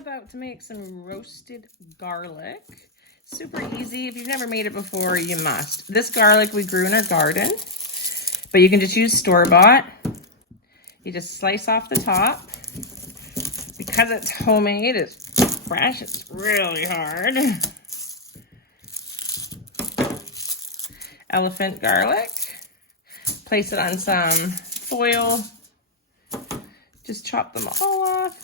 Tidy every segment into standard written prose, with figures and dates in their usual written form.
about to make some roasted garlic. Super easy. If you've never made it before, you must. This garlic we grew in our garden, but you can just use store-bought. You just slice off the top. Because it's homemade, it's fresh, it's really hard. Elephant garlic. Place it on some foil. Just chop them all off.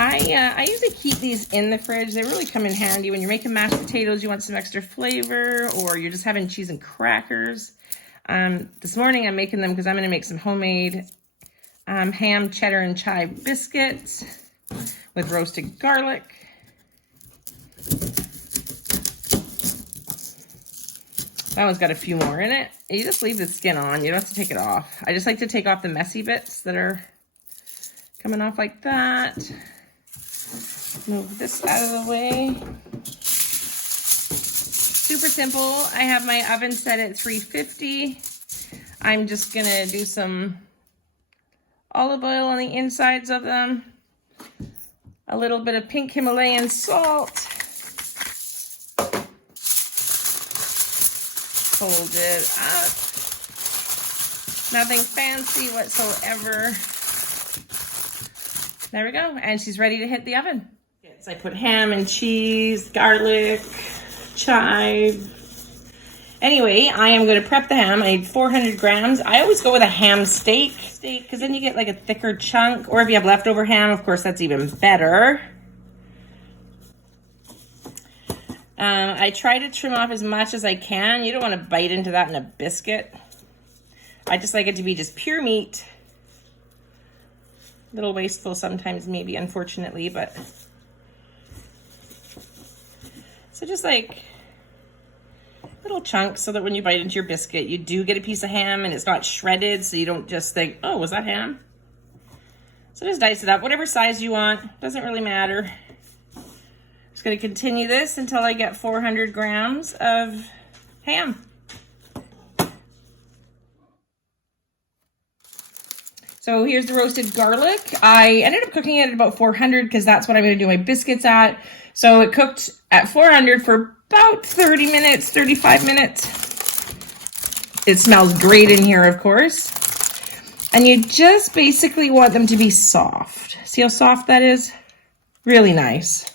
I usually keep these in the fridge. They really come in handy when you're making mashed potatoes, you want some extra flavor, or you're just having cheese and crackers. This morning I'm making them because I'm going to make some homemade ham, cheddar, and chive biscuits with roasted garlic. That one's got a few more in it. You just leave the skin on. You don't have to take it off. I just like to take off the messy bits that are coming off like that. Move this out of the way. Super simple. I have my oven set at 350. I'm just gonna do some olive oil on the insides of them. A little bit of pink Himalayan salt. Fold it up. Nothing fancy whatsoever. There we go. And she's ready to hit the oven. I put ham and cheese, garlic, chive. Anyway, I am going to prep the ham. I need 400 grams. I always go with a ham steak because then you get like a thicker chunk. Or if you have leftover ham, of course, that's even better. I try to trim off as much as I can. You don't want to bite into that in a biscuit. I just like it to be just pure meat. A little wasteful sometimes, maybe, unfortunately, but... So just like little chunks so that when you bite into your biscuit, you do get a piece of ham and it's not shredded, so you don't just think, oh, was that ham? So just dice it up, whatever size you want. Doesn't really matter. Just going to continue this until I get 400 grams of ham. So here's the roasted garlic. I ended up cooking it at about 400 because that's what I'm going to do my biscuits at. So it cooked at 400 for about 30 minutes, 35 minutes. It smells great in here, of course. And you just basically want them to be soft. See how soft that is? Really nice.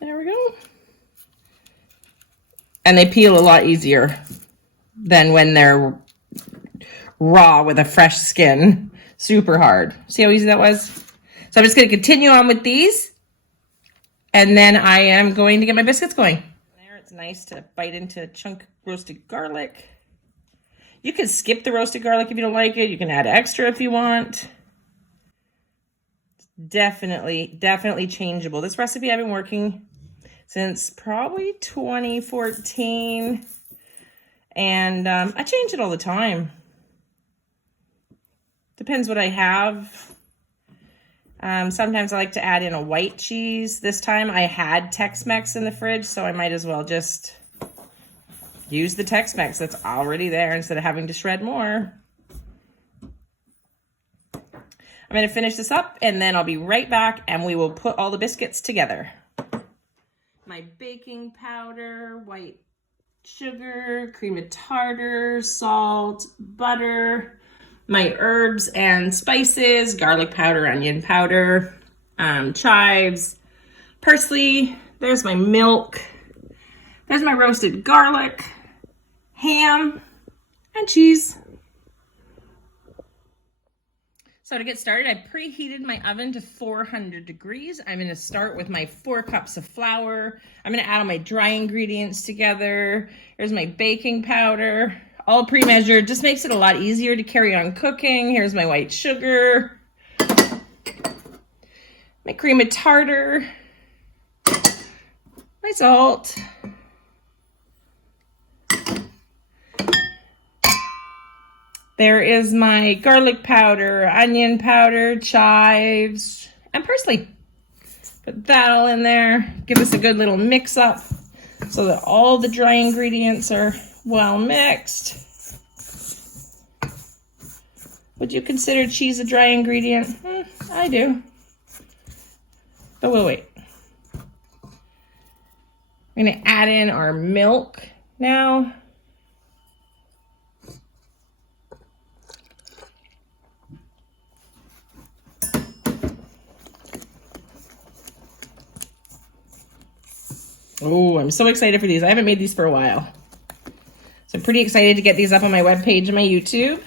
There we go. And they peel a lot easier than when they're raw with a fresh skin. Super hard. See how easy that was? So I'm just going to continue on with these. And then I am going to get my biscuits going. There, it's nice to bite into chunk roasted garlic. You can skip the roasted garlic if you don't like it. You can add extra if you want. Definitely changeable. This recipe I've been working since probably 2014. And I change it all the time. Depends what I have. Sometimes I like to add in a white cheese. This time I had Tex-Mex in the fridge, so I might as well just use the Tex-Mex that's already there instead of having to shred more. I'm going to finish this up and then I'll be right back and we will put all the biscuits together. My baking powder, white sugar, cream of tartar, salt, butter, my herbs and spices, garlic powder, onion powder, chives, parsley. There's my milk. There's my roasted garlic, ham, and cheese. So to get started, I preheated my oven to 400 degrees. I'm going to start with my 4 cups of flour. I'm going to add all my dry ingredients together. Here's my baking powder. All pre-measured, just makes it a lot easier to carry on cooking. Here's my white sugar, my cream of tartar, my salt, there is my garlic powder, onion powder, chives, and parsley. Put that all in there. Give this a good little mix up so that all the dry ingredients are well mixed. Would you consider cheese a dry ingredient? I do. But we'll wait. We're gonna add in our milk now. Oh, I'm so excited for these. I haven't made these for a while. So I'm pretty excited to get these up on my webpage and my YouTube.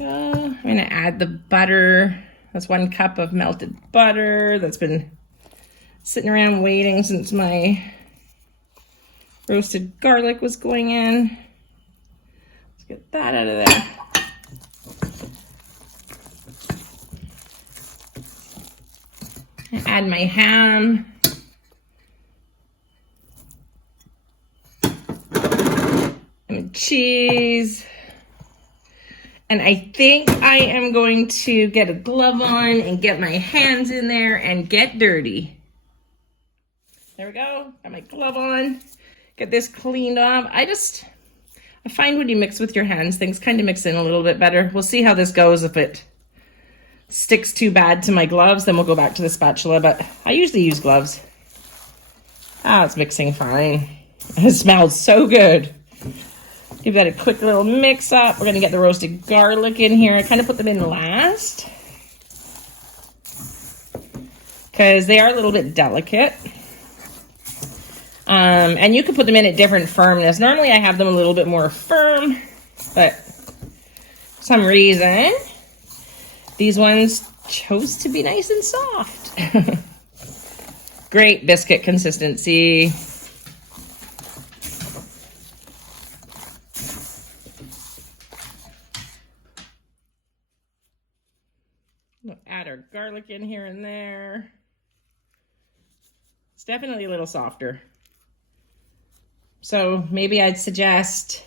I'm gonna add the butter. That's 1 cup of melted butter that's been sitting around waiting since my roasted garlic was going in. Let's get that out of there. Add my ham. And cheese. And I think I am going to get a glove on and get my hands in there and get dirty. There we go. Got my glove on. Get this cleaned off. I find when you mix with your hands, things kind of mix in a little bit better. We'll see how this goes. If it sticks too bad to my gloves, then we'll go back to the spatula, but I usually use gloves. It's mixing fine. It smells so good. Give that a quick little mix up. We're gonna get the roasted garlic in here. I kind of put them in last because they are a little bit delicate. And you can put them in at different firmness. Normally I have them a little bit more firm, but for some reason, these ones chose to be nice and soft. Great biscuit consistency. We'll add our garlic in here and there. It's definitely a little softer. So maybe I'd suggest,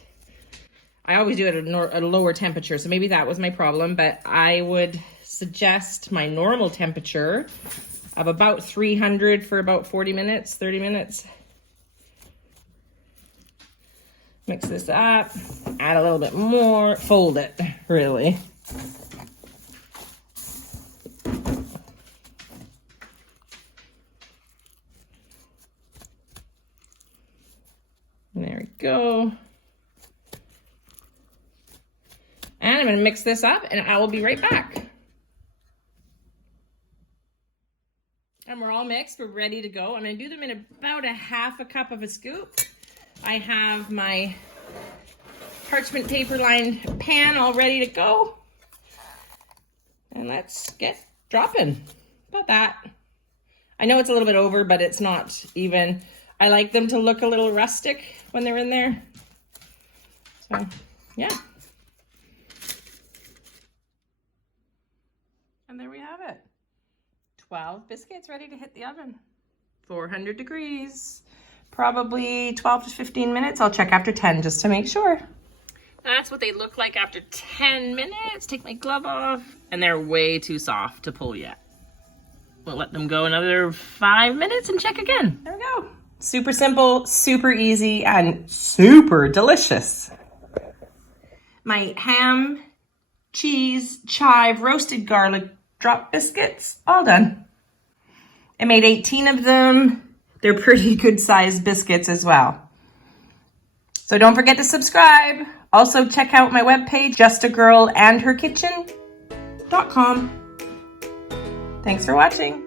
I always do it at a lower temperature, so maybe that was my problem, but I would suggest my normal temperature of about 300 for about 40 minutes, 30 minutes. Mix this up, add a little bit more, fold it, really. There we go. And I'm going to mix this up and I will be right back. And we're all mixed. We're ready to go. I'm going to do them in about a half a cup of a scoop. I have my parchment paper lined pan all ready to go. And let's get dropping. About that. I know it's a little bit over, but it's not even. I like them to look a little rustic when they're in there. So, yeah. And there we have it. 12 biscuits ready to hit the oven. 400 degrees. Probably 12 to 15 minutes. I'll check after 10 just to make sure. That's what they look like after 10 minutes. Take my glove off. And they're way too soft to pull yet. We'll let them go another 5 minutes and check again. There we go. Super simple, super easy, and super delicious. My ham, cheese, chive, roasted garlic drop biscuits, all done. I made 18 of them. They're pretty good sized biscuits as well. So don't forget to subscribe. Also check out my webpage, justagirlandherkitchen.com. Thanks for watching.